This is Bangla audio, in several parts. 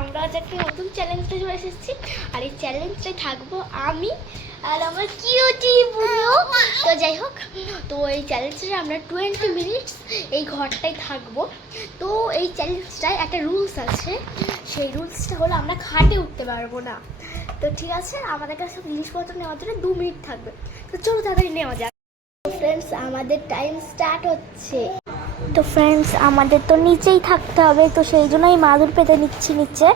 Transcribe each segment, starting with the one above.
আমরা আজ একটা নতুন চ্যালেঞ্জে চলে এসেছি। আর এই চ্যালেঞ্জটাই থাকবো আমি আর আমার কিউটি বুড়ো। তো যাই হোক, তো এই চ্যালেঞ্জটা আমরা 20 মিনিটস এই ঘরটাই থাকবো। তো এই চ্যালেঞ্জটায় একটা রুলস আছে, সেই রুলসটা হলো আমরা খাটে উঠতে পারবো না। তো ঠিক আছে, আমাদের কাছে জিনিসপত্র নেওয়ার জন্য 2 মিনিট থাকবে। তো চলো তাড়াতাড়ি নেওয়া যাক। ফ্রেন্ডস, আমাদের টাইম স্টার্ট হচ্ছে। তো ফ্রেন্ডস, আমাদের তো নিচেই থাকতে হবে, তো সেই জন্যই মাদুর পেতে নিচ্ছি নিচে।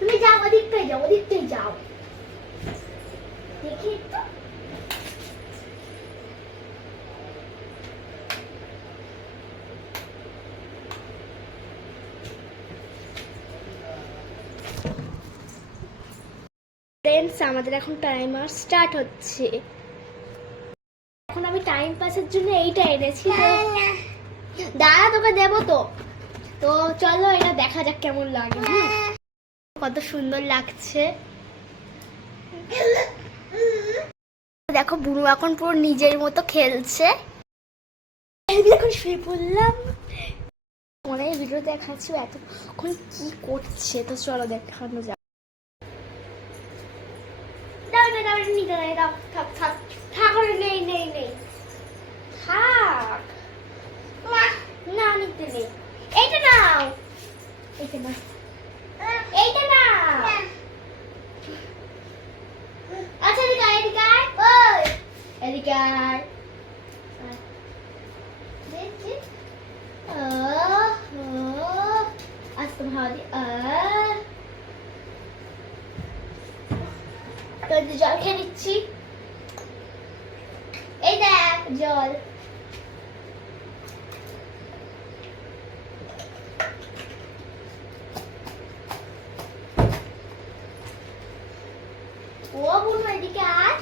তুমি যাও, ওদিকটাই যাও, ওদিকটাই যাও, দেখি তো। ফ্রেন্ডস, আমাদের এখন টাইমার স্টার্ট হচ্ছে। এখন আমি টাইম পাসের জন্য এইটা এনেছি। দাঁড়া, তোকে দেবো তো। তো চলো এটা দেখা যাক কেমন লাগে। কত সুন্দর লাগছে দেখো, বুড়ো এখন পুরো নিজের মতো খেলছে। এখন শুয়ে পড়লাম। অনেক ভিডিও দেখাচ্ছি এতক্ষণ কি করছে, তো চলো দেখানো যাক। না, নিতে নেই। এইটা নাও, এইটা নাও, এইটা নাও। আচ্ছা, এদিকে আয়, এদিকে আয়, ওই এদিকে আয়। আস্তে ভালো দি। তো জল খেয়ে নিচ্ছি। এই দেখ জল। ও বুড়ো, এদিকে আয়।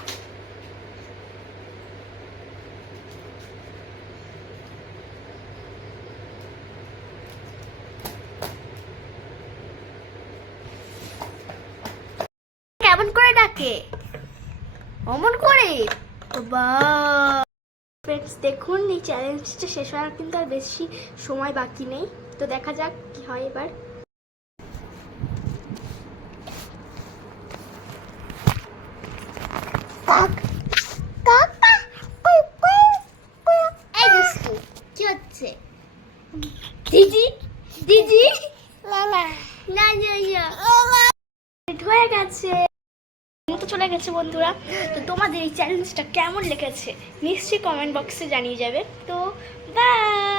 কেমন করে ডাকে, অমন করে। ফ্রেন্ডস, দেখুন এই চ্যালেঞ্জটা শেষ হওয়ার কিন্তু আর বেশি সময় বাকি নেই। তো দেখা যাক কি হয় এবার। এই দুষ্টু, কি হচ্ছে? দিদি দিদি, না না না হয়ে গেছে, তো চলে গেছে। বন্ধুরা, তো তোমাদের এই চ্যালেঞ্জটা কেমন লেগেছে নিশ্চয়ই কমেন্ট বক্সে জানিয়ে যাবে। তো বাই।